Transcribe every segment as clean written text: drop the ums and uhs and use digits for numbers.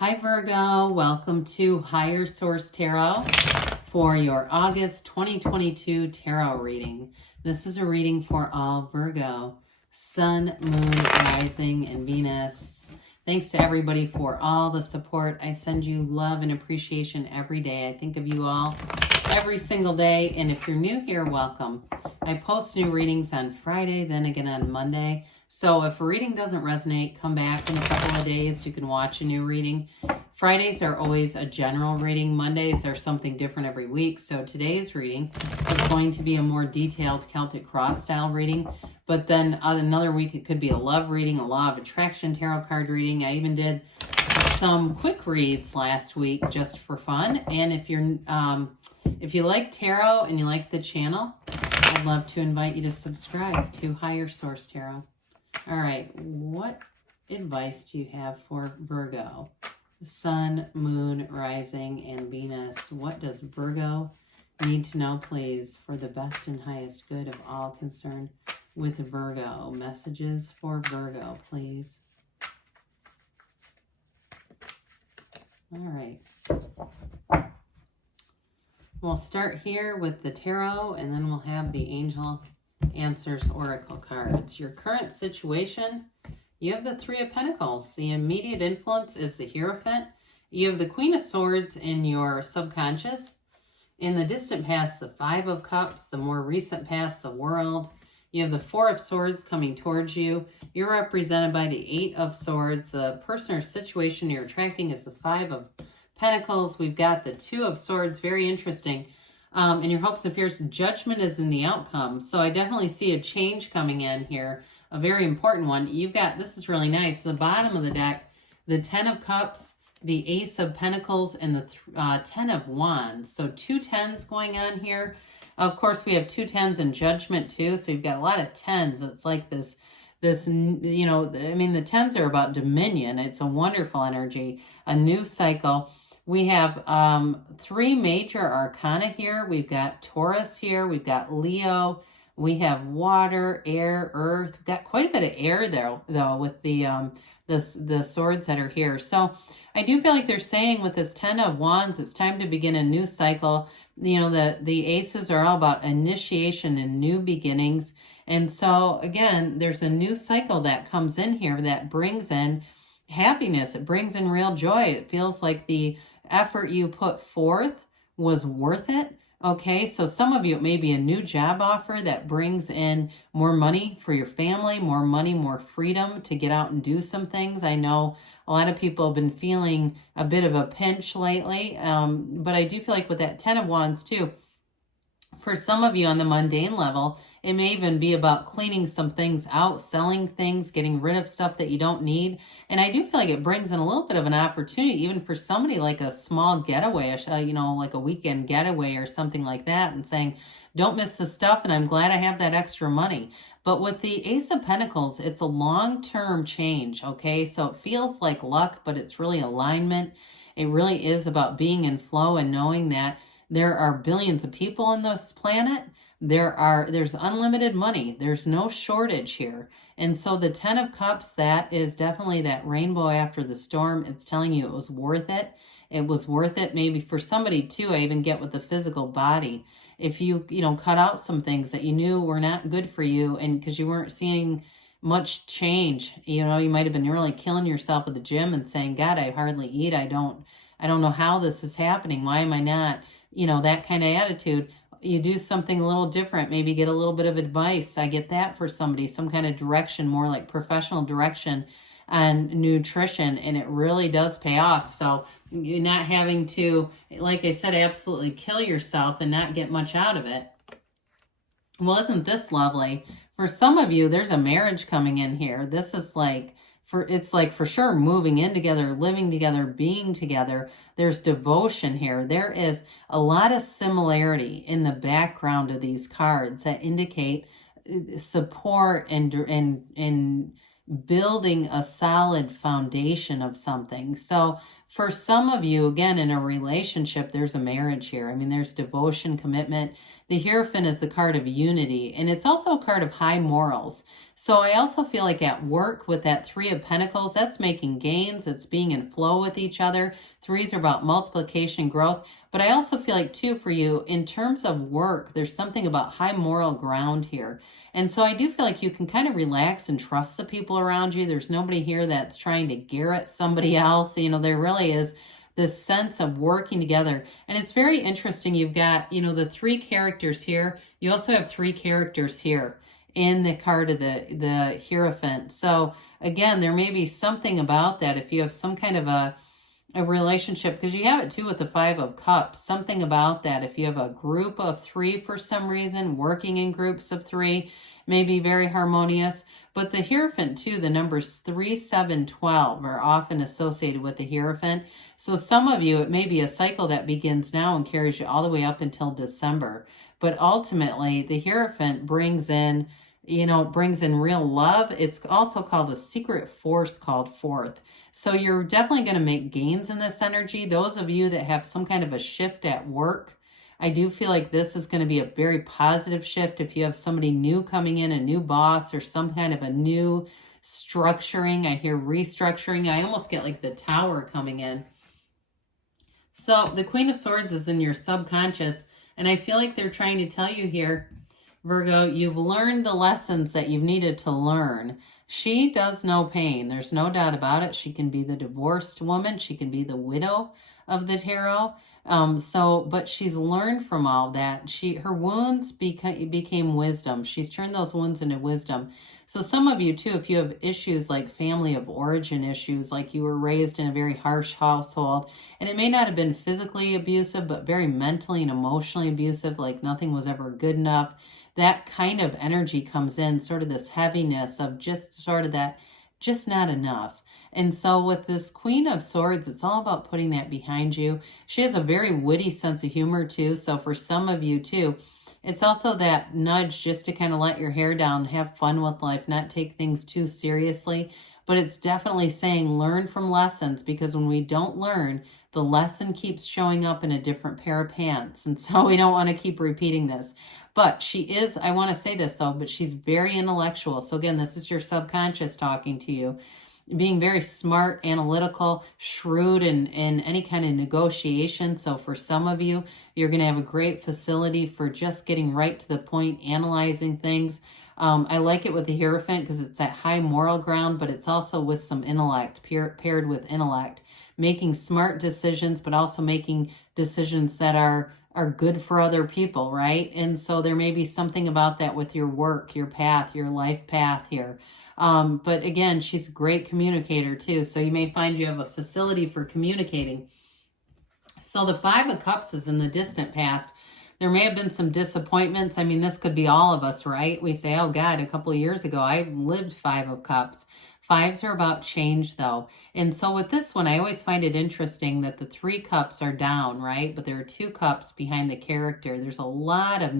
Hi Virgo, welcome to Higher Source Tarot for your August 2022 tarot reading. This is a reading for all Virgo, Sun, Moon, Rising, and Venus. Thanks to everybody for all the support. I send you love and appreciation every day. I think of you all every single day, and if you're new here, welcome. I post new readings on Friday, then again on Monday. So if a reading doesn't resonate, come back in a couple of days. You can watch a new reading. Fridays are always a general reading. Mondays are something different every week. So today's reading is going to be a more detailed Celtic cross style reading. But then another week it could be a love reading, a law of attraction tarot card reading. I even did some quick reads last week just for fun. And if you like tarot and you like the channel, I'd love to invite you to subscribe to Higher Source Tarot. All right, what advice do you have for Virgo? Sun, Moon, Rising, and Venus. What does Virgo need to know, please, for the best and highest good of all concerned with Virgo? Messages for Virgo, please. All right. We'll start here with the tarot, and then we'll have the Angel Answers Oracle cards. Your current situation, you have the Three of Pentacles. The immediate influence is the Hierophant. You have the Queen of Swords in your subconscious. In the distant past, the Five of Cups. The more recent past, the World. You have the Four of Swords coming towards you. You're represented by the Eight of Swords. The person or situation you're attracting is the Five of Pentacles. We've got the Two of Swords. Very interesting. In your hopes and fears, judgment is in the outcome. So I definitely see a change coming in here. A very important one. You've got, this is really nice, the bottom of the deck, the Ten of Cups, the Ace of Pentacles, and the Ten of Wands. So two tens going on here. Of course, we have two tens in judgment too. So you've got a lot of tens. It's like this, you know, I mean, the tens are about dominion. It's a wonderful energy, a new cycle. We have three major arcana here. We've got Taurus here. We've got Leo. We have water, air, earth. We've got quite a bit of air there, though, with the swords that are here. So I do feel like they're saying with this Ten of Wands, it's time to begin a new cycle. You know, the aces are all about initiation and new beginnings. And so, again, there's a new cycle that comes in here that brings in happiness. It brings in real joy. It feels like the effort you put forth was worth it. Okay, so some of you, it may be a new job offer that brings in more money for your family, more money, more freedom to get out and do some things. I know a lot of people have been feeling a bit of a pinch lately, but I do feel like with that Ten of Wands too, for some of you on the mundane level, it may even be about cleaning some things out, selling things, getting rid of stuff that you don't need. And I do feel like it brings in a little bit of an opportunity, even for somebody like a small getaway, you know, like a weekend getaway or something like that, and saying, don't miss the stuff, and I'm glad I have that extra money. But with the Ace of Pentacles, it's a long-term change, okay? So it feels like luck, but it's really alignment. It really is about being in flow and knowing that there are billions of people on this planet. There's unlimited money. There's no shortage here. And so the Ten of Cups, that is definitely that rainbow after the storm. It's telling you it was worth it. It was worth it. Maybe for somebody too, I even get with the physical body. If you cut out some things that you knew were not good for you, and because you weren't seeing much change, you might have been really killing yourself at the gym and saying, God, I hardly eat. I don't know how this is happening. Why am I not? That kind of attitude. You do something a little different, maybe get a little bit of advice. I get that for somebody, some kind of direction, more like professional direction on nutrition, and it really does pay off. So you're not having to, like I said, absolutely kill yourself and not get much out of it. Well, isn't this lovely? For some of you, there's a marriage coming in here. This is like, it's like for sure moving in together, living together, being together. There's devotion here. There is a lot of similarity in the background of these cards that indicate support and building a solid foundation of something. So for some of you, again, in a relationship, there's a marriage here. I mean, there's devotion, commitment. The Hierophant is the card of unity, and it's also a card of high morals. So I also feel like at work with that Three of Pentacles, that's making gains. It's being in flow with each other. Threes are about multiplication, growth. But I also feel like, too, for you, in terms of work, there's something about high moral ground here. And so I do feel like you can kind of relax and trust the people around you. There's nobody here that's trying to garrot somebody else. You know, there really is this sense of working together. And it's very interesting. You've got, you know, the three characters here. You also have three characters here in the card of the Hierophant. So again, there may be something about that if you have some kind of a relationship, because you have it too with the Five of Cups, something about that. If you have a group of three for some reason, working in groups of three may be very harmonious. But the Hierophant too, the numbers 3, 7, 12 are often associated with the Hierophant. So some of you, it may be a cycle that begins now and carries you all the way up until December. But ultimately, the Hierophant brings in, you know, brings in real love. It's also called a secret force called forth. So you're definitely going to make gains in this energy. Those of you that have some kind of a shift at work, I do feel like this is going to be a very positive shift. If you have somebody new coming in, a new boss, or some kind of a new structuring, I hear restructuring. I almost get like the Tower coming in. So the Queen of Swords is in your subconscious, and I feel like they're trying to tell you here, Virgo, you've learned the lessons that you've needed to learn. She does know pain. There's no doubt about it. She can be the divorced woman. She can be the widow of the tarot. But she's learned from all that. Her wounds became wisdom. She's turned those wounds into wisdom. So some of you too, if you have issues like family of origin issues, like you were raised in a very harsh household, and it may not have been physically abusive, but very mentally and emotionally abusive, like nothing was ever good enough. That kind of energy comes in, sort of this heaviness of just sort of that, just not enough. And so with this Queen of Swords, it's all about putting that behind you. She has a very witty sense of humor too. So for some of you too, it's also that nudge just to kind of let your hair down, have fun with life, not take things too seriously. But it's definitely saying learn from lessons, because when we don't learn, the lesson keeps showing up in a different pair of pants. And so we don't want to keep repeating this. But she is, I want to say this though, but she's very intellectual. So again, this is your subconscious talking to you. Being very smart, analytical, shrewd in any kind of negotiation. So for some of you, you're going to have a great facility for just getting right to the point, analyzing things. I like it with the Hierophant because it's that high moral ground, but it's also with some intellect, paired with intellect. Making smart decisions, but also making decisions that are good for other people, right? And so there may be something about that with your work, your path, your life path here. But again, she's a great communicator too. So you may find you have a facility for communicating. So the Five of Cups is in the distant past. There may have been some disappointments. I mean, this could be all of us, right? We say, oh God, a couple of years ago, I lived Five of Cups. Fives are about change though. And so with this one, I always find it interesting that the 3 cups are down, right? But there are 2 cups behind the character. There's a lot of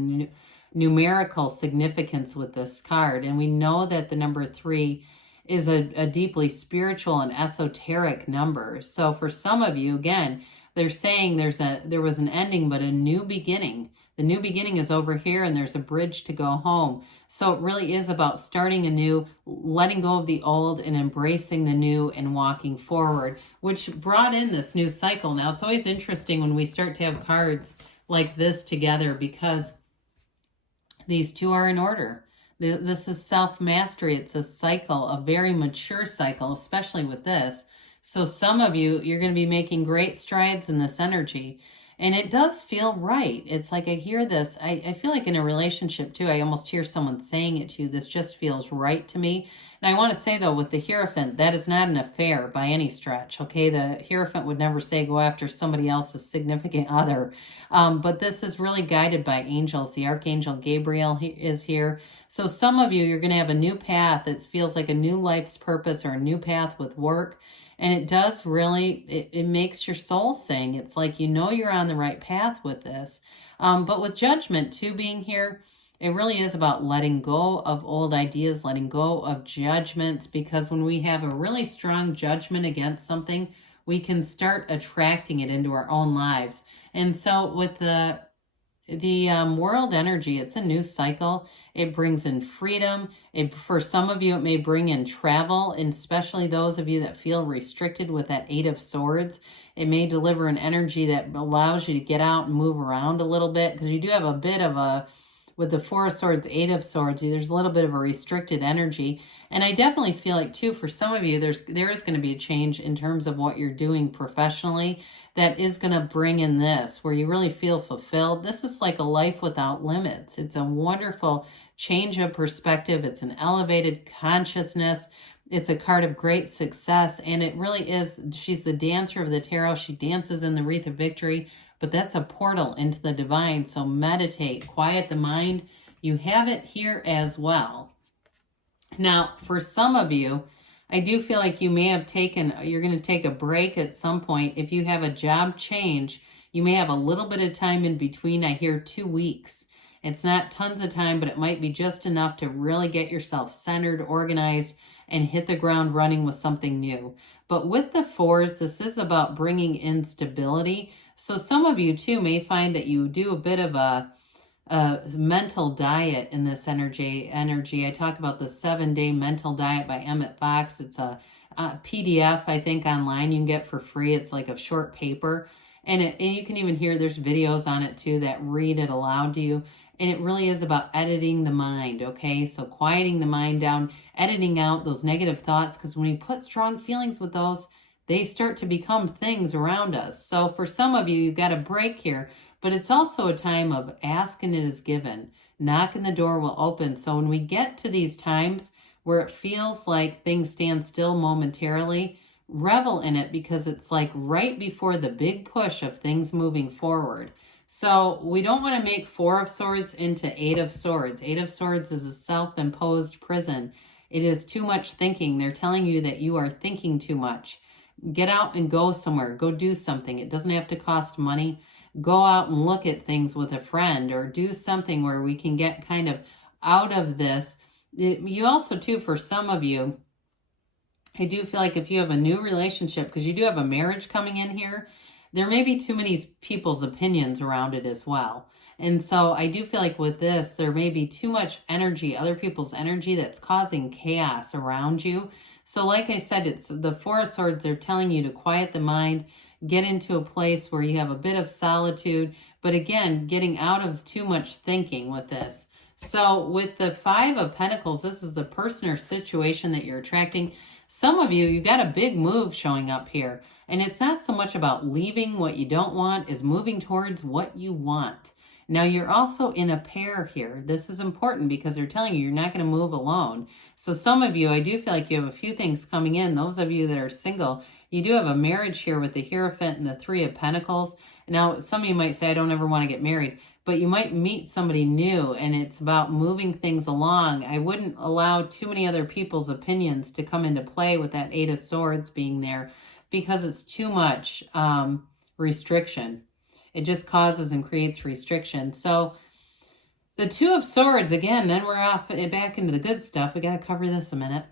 numerical significance with this card. And we know that the number 3 is a deeply spiritual and esoteric number. So for some of you, again, they're saying there was an ending, but a new beginning. The new beginning is over here, and there's a bridge to go home. So it really is about starting anew, letting go of the old and embracing the new and walking forward, which brought in this new cycle. Now, it's always interesting when we start to have cards like this together, because these two are in order. This is self-mastery. It's a cycle, a very mature cycle, especially with this. So some of you, you're going to be making great strides in this energy. And it does feel right. It's like I hear this. I feel like in a relationship too, I almost hear someone saying it to you. This just feels right to me. And I want to say though, with the Hierophant, that is not an affair by any stretch. Okay, the Hierophant would never say go after somebody else's significant other. But this is really guided by angels. The Archangel Gabriel is here. So some of you, you're going to have a new path that feels like a new life's purpose, or a new path with work. And it does really, it makes your soul sing. It's like, you know, you're on the right path with this. But with Judgment too being here, It really is about letting go of old ideas, letting go of judgments, because when we have a really strong judgment against something, we can start attracting it into our own lives. And so with the world energy, it's a new cycle. It brings in freedom. For some of you, it may bring in travel, and especially those of you that feel restricted with that Eight of Swords. It may deliver an energy that allows you to get out and move around a little bit, because you do have a bit of a, with the Four of Swords, Eight of Swords, there's a little bit of a restricted energy. And I definitely feel like, too, for some of you, there is going to be a change in terms of what you're doing professionally that is going to bring in this, where you really feel fulfilled. This is like a life without limits. It's a wonderful change of perspective. It's an elevated consciousness. It's a card of great success, and it really is. She's the dancer of the tarot. She dances in the wreath of victory, but that's a portal into the divine. So meditate, quiet the mind. You have it here as well. Now, for some of you, I do feel like you may have you're going to take a break at some point. If you have a job change, you may have a little bit of time in between. I hear 2 weeks. It's not tons of time, but it might be just enough to really get yourself centered, organized, and hit the ground running with something new. But with the fours, this is about bringing in stability. So some of you, too, may find that you do a bit of a mental diet in this energy. I talk about the 7-day mental diet by Emmett Fox. It's a PDF, I think, online you can get for free. It's like a short paper. And you can even hear there's videos on it too that read it aloud to you. And it really is about editing the mind, okay? So quieting the mind down, editing out those negative thoughts, because when we put strong feelings with those, they start to become things around us. So for some of you, you've got a break here. But it's also a time of ask and it is given. Knock and the door will open. So when we get to these times where it feels like things stand still momentarily, revel in it, because it's like right before the big push of things moving forward. So we don't want to make Four of Swords into Eight of Swords. Eight of Swords is a self-imposed prison. It is too much thinking. They're telling you that you are thinking too much. Get out and go somewhere. Go do something. It doesn't have to cost money. Go out and look at things with a friend, or do something where we can get kind of out of this. You also, too, for some of you, I do feel like if you have a new relationship, because you do have a marriage coming in here, there may be too many people's opinions around it as well. And so I do feel like with this, there may be too much energy, other people's energy, that's causing chaos around you. So like I said, it's the Four of Swords. They're telling you to quiet the mind, get into a place where you have a bit of solitude, but again, getting out of too much thinking with this. So with the Five of Pentacles, this is the person or situation that you're attracting. Some of you got a big move showing up here, and it's not so much about leaving what you don't want as moving towards what you want. Now, you're also in a pair here. This is important because they're telling you you're not going to move alone. So some of you, I do feel like you have a few things coming in. Those of you that are single, you do have a marriage here with the Hierophant and the Three of Pentacles. Now, some of you might say, I don't ever want to get married, but you might meet somebody new, and it's about moving things along. I wouldn't allow too many other people's opinions to come into play with that Eight of Swords being there, because it's too much restriction. It just causes and creates restriction. So the Two of Swords, again, then we're off back into the good stuff. We got to cover this a minute.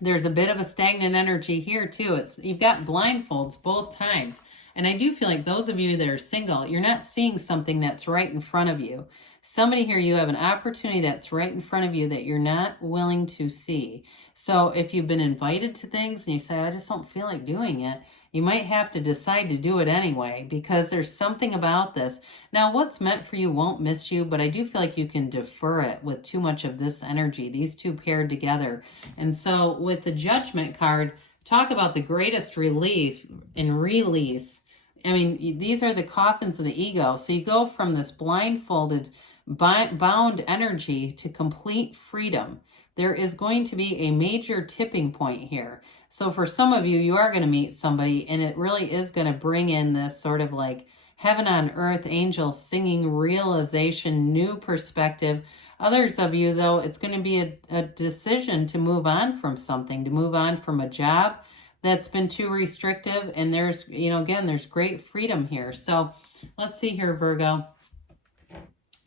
There's a bit of a stagnant energy here too. You've got blindfolds both times. And I do feel like those of you that are single, you're not seeing something that's right in front of you. Somebody here, you have an opportunity that's right in front of you that you're not willing to see. So if you've been invited to things and you say, I just don't feel like doing it, you might have to decide to do it anyway, because there's something about this. Now, what's meant for you won't miss you, but I do feel like you can defer it with too much of this energy, these two paired together. And so with the Judgment card, talk about the greatest relief and release. I mean, these are the coffins of the ego. So you go from this blindfolded, bound energy to complete freedom. There is going to be a major tipping point here. So for some of you, you are going to meet somebody, and it really is going to bring in this sort of like heaven on earth, angels singing, realization, new perspective. Others of you, though, it's going to be a decision to move on from something, to move on from a job that's been too restrictive. And there's, again, there's great freedom here. So let's see here, Virgo.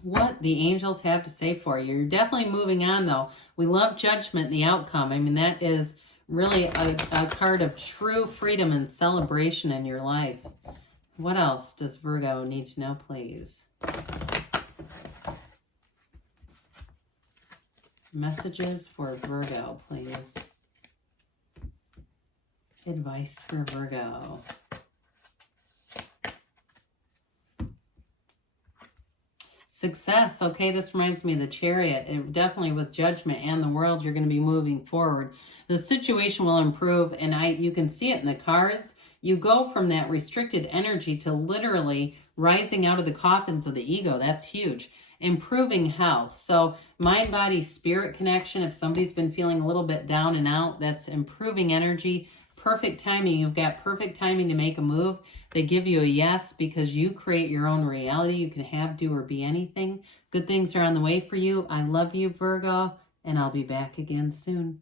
what the angels have to say for you. You're definitely moving on, though. We love judgment, the outcome. I mean, that is really a card of true freedom and celebration in your life. What else does Virgo need to know, please? Messages for Virgo, please. Advice for Virgo. Success. Okay, this reminds me of the Chariot. Definitely with judgment and the world, you're going to be moving forward. The situation will improve, and you can see it in the cards. You go from that restricted energy to literally rising out of the coffins of the ego. That's huge. Improving health. So mind, body, spirit connection. If somebody's been feeling a little bit down and out, that's improving energy. Perfect timing. You've got perfect timing to make a move. They give you a yes because you create your own reality. You can have, do, or be anything. Good things are on the way for you. I love you, Virgo, and I'll be back again soon.